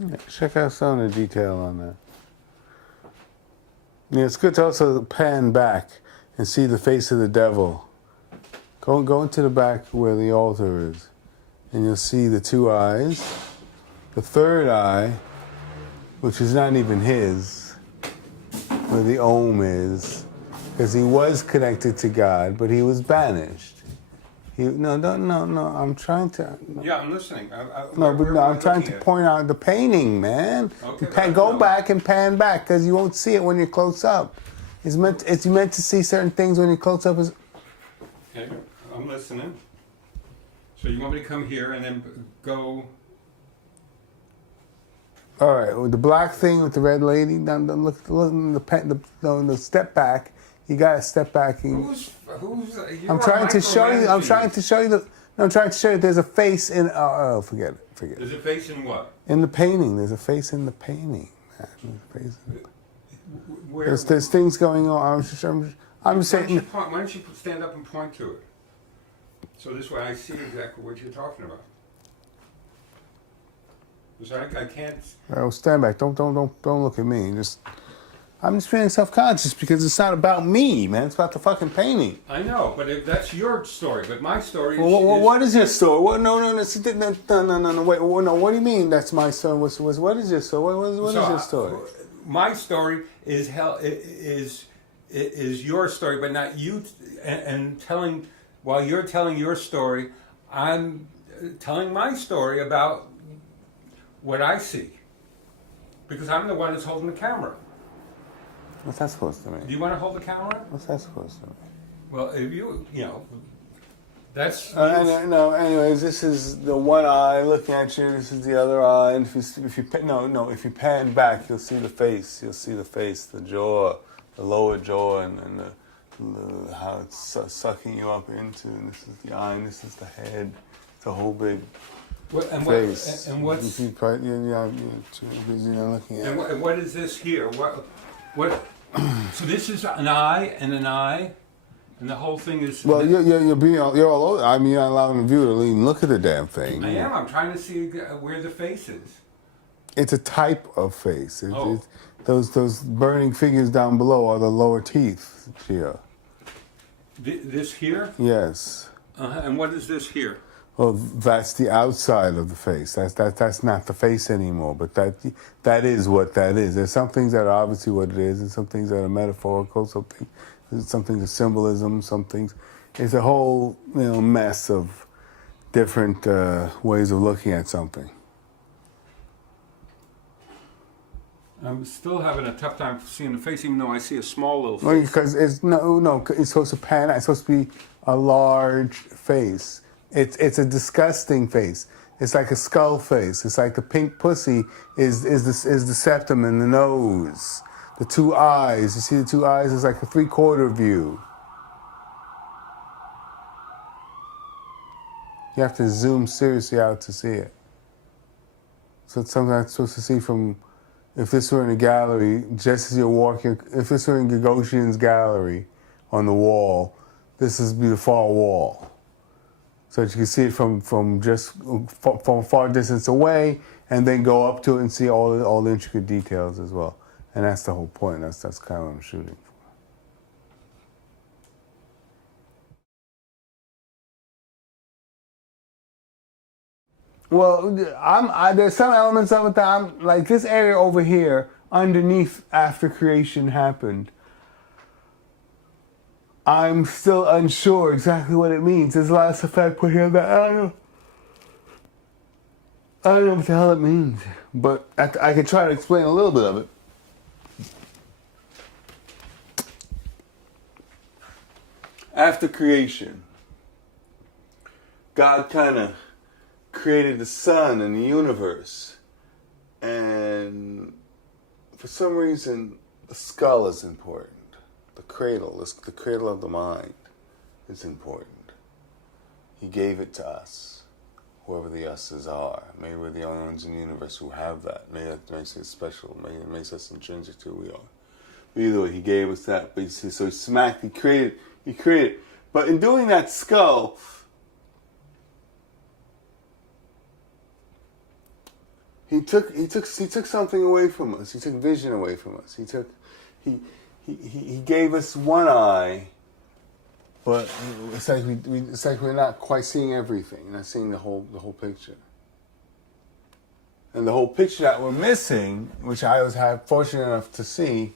Yeah, check out some of the detail on that. Yeah, it's good to also pan back and see the face of the devil. Go into the back where the altar is, and you'll see the two eyes. The third eye, which is not even his, where the Om is, because he was connected to God, but he was banished. No, I'm trying to. No. Yeah, I'm listening. I'm trying to point out the painting, man. Okay, go back and pan back, because you won't see it when you're close up. It's meant to see certain things when you're close up. Okay, I'm listening. So you want me to come here and then go? All right, with the black thing with the red lady. Now look the step back. You gotta step back. I'm trying to show you. I'm trying to show you. There's a face in. Oh, forget it. There's a face in what? In the painting. There's a face in the painting. There's things going on. I'm saying. Why don't you stand up and point to it? So this way I see exactly what you're talking about. Because I can't. Oh, stand back. Don't look at me. I'm just feeling self-conscious because it's not about me, man. It's about the fucking painting. I know, but if that's your story. But my story is... What is your story? No. Wait, no. What do you mean that's my story? What is your story? What is your story? My story is your story, but not you. And while you're telling your story, I'm telling my story about what I see. Because I'm the one that's holding the camera. What's that supposed to mean? Do you want to hold the camera? What's that supposed to mean? Well, if you know, that's... No, anyways, this is the one eye looking at you, this is the other eye, and if you pan back, you'll see the face, the jaw, the lower jaw, and the how it's sucking you up into, and this is the eye, and this is the head, it's a whole big face. What's... You're looking at and what is this here? What? So this is an eye, and the whole thing is... Well, you're all over. I mean, you're not allowing the viewer to even look at the damn thing. I am. I'm trying to see where the face is. It's a type of face. Those burning figures down below are the lower teeth here. This here? Yes. And what is this here? Well, that's the outside of the face. That's not the face anymore. But that is what that is. There's some things that are obviously what it is, and some things that are metaphorical. Some things are symbolism. Some things. It's a whole mess of different ways of looking at something. I'm still having a tough time seeing the face, even though I see a small little face. Well, because it's supposed to pan out. It's supposed to be a large face. It's a disgusting face. It's like a skull face. It's like the pink pussy is the septum and the nose. The two eyes. You see the two eyes? It's like a 3/4 view. You have to zoom seriously out to see it. So it's something I'm supposed to see from, if this were in a gallery, just as you're walking, if this were in Gagosian's gallery on the wall, this would be the far wall. So that you can see it from a far distance away, and then go up to it and see all the intricate details as well. And that's the whole point. That's kind of what I'm shooting for. Well, there's some elements of it that I'm like, this area over here underneath after creation happened. I'm still unsure exactly what it means. There's a lot of stuff I put here that I don't know what the hell it means. But I can try to explain a little bit of it. After creation, God kind of created the sun and the universe. And for some reason, the skull is important. The cradle of the mind is important. He gave it to us, whoever the us's are. Maybe we're the only ones in the universe who have that. Maybe that makes it special. Maybe it makes us intrinsic to who we are. But either way, he gave us that. But you see, so he created. But in doing that skull, he took something away from us. He took vision away from us. He gave us one eye, but it's like we're not quite seeing everything, not seeing the whole picture. And the whole picture that we're missing, which I was fortunate enough to see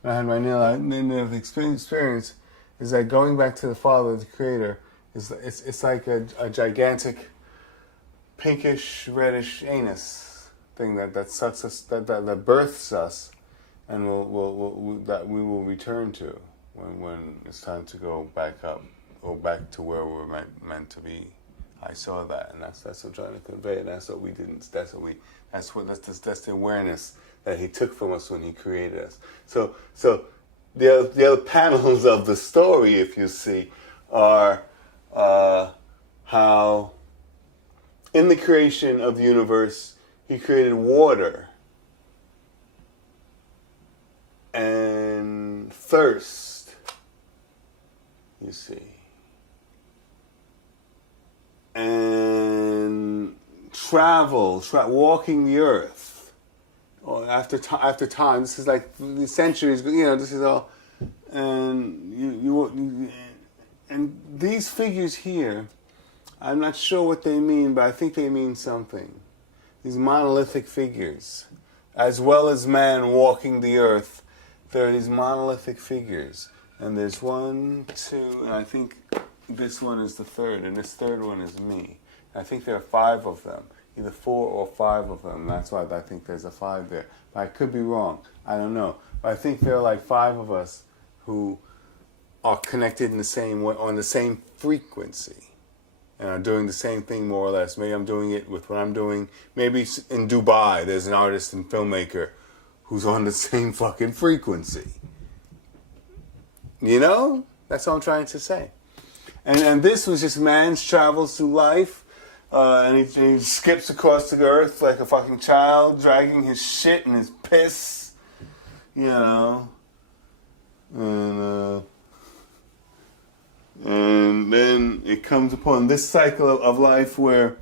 when I had my near-death experience, is that going back to the Father, the Creator, it's like a gigantic pinkish reddish anus thing that sucks us, that births us, and that we will return to when it's time to go back up, or back to where we're meant to be. I saw that, and that's what I'm trying to convey. And that's what we didn't. That's the awareness that he took from us when he created us. So the other panels of the story, if you see, are how in the creation of the universe he created water and thirst. You see. And walking the earth, or after time. This is like the centuries. This is all, and and these figures here, I'm not sure what they mean, but I think they mean something. These monolithic figures, as well as man walking the earth, there are these monolithic figures, and there's 1, 2, and I think this one is the third, and this third one is me. I think there are 5 of them, either 4 or 5 of them. That's why I think there's a 5 there. But I could be wrong. I don't know. But I think there are like 5 of us who are connected in the same way, on the same frequency, and are doing the same thing more or less. Maybe I'm doing it with what I'm doing. Maybe in Dubai, there's an artist and filmmaker who's on the same fucking frequency. That's all I'm trying to say. And this was just man's travels through life, and he skips across the earth like a fucking child, dragging his shit and his piss, and then it comes upon this cycle of life where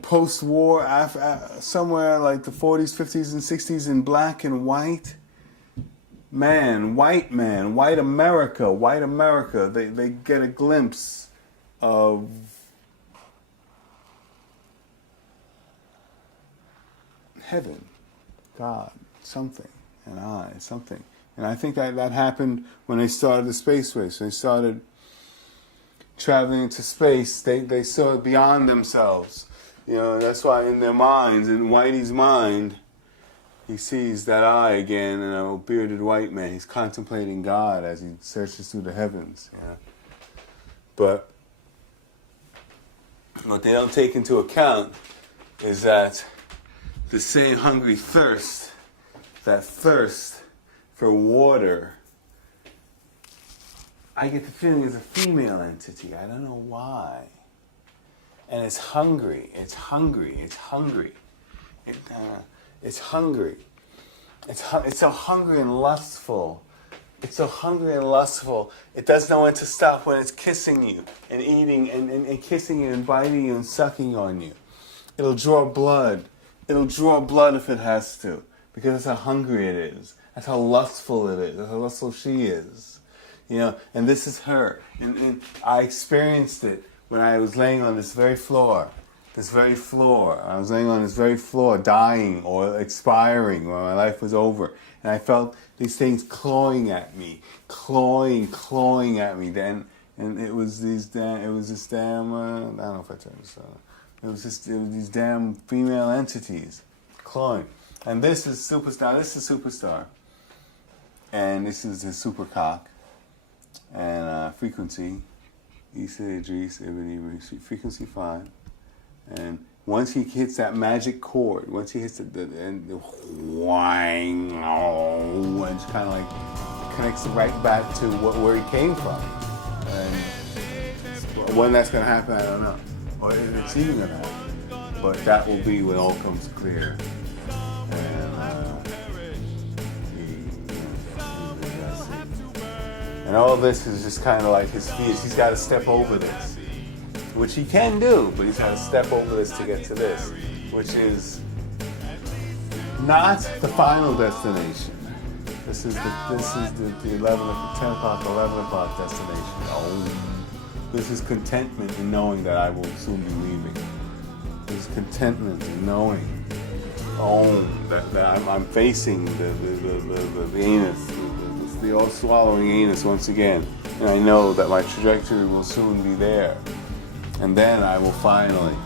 post-war, somewhere like the 40s, 50s, and 60s in black and white, white America, they get a glimpse of heaven, God, something, something. And I think that happened when they started the space race. When they started traveling into space, they saw it beyond themselves. That's why in their minds, in Whitey's mind, he sees that eye again, and a bearded white man. He's contemplating God as he searches through the heavens. But what they don't take into account is that the same hungry thirst, that thirst for water, I get the feeling is a female entity. I don't know why. And it's hungry. It's hungry. It's hungry. It's hungry. It's so hungry and lustful. It's so hungry and lustful. It doesn't know when to stop when it's kissing you and eating and kissing you and biting you and sucking on you. It'll draw blood. It'll draw blood if it has to, because that's how hungry it is. That's how lustful it is. That's how lustful she is. And this is her. And I experienced it when I was laying on this very floor. I was laying on this very floor, dying or expiring when my life was over. And I felt these things clawing at me. Clawing at me. And it was this damn, I don't know if I turned this on. It was these damn female entities clawing. And this is Superstar. This is Superstar. And this is his super cock. And Freakuency. Issa Ibrahim, Freakuency 5. And once he hits that magic chord, once he hits the whang, and just kind of like connects right back to where he came from. And when that's going to happen, I don't know. Or if it's even going to happen. But that will be when all comes clear. And all this is just kind of like his fears. He's got to step over this, which he can do, but he's got to step over this to get to this. which is not the final destination. This is the 11 o'clock, 10 o'clock, 11 o'clock destination. Oh, this is contentment in knowing that I will soon be leaving. This is contentment in knowing, that I'm facing the anus, the all-swallowing anus once again, and I know that my trajectory will soon be there, and then I will finally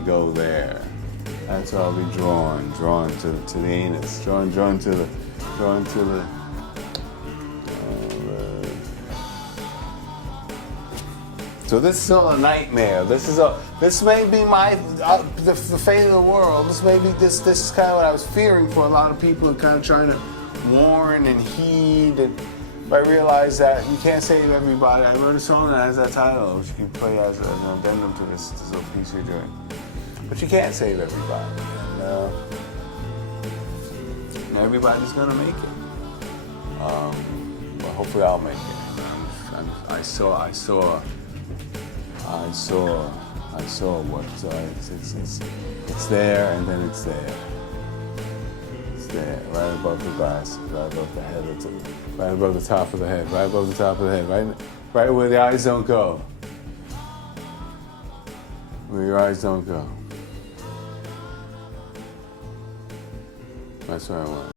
go there. That's where I'll be drawn to the anus, drawn to the. So this is all a nightmare. This may be the fate of the world. This is kind of what I was fearing for a lot of people, and kind of trying to warn and heed. But I realized that you can't save everybody. I wrote a song that has that title, which you can play as an addendum to this little piece you're doing. But you can't save everybody. And everybody's gonna make it. But hopefully I'll make it. I saw what. So it's there, and then it's there. It's there, right above the glass, right above the head, right above the top of the head, right above the top of the head, right where the eyes don't go. Where your eyes don't go. That's what I want.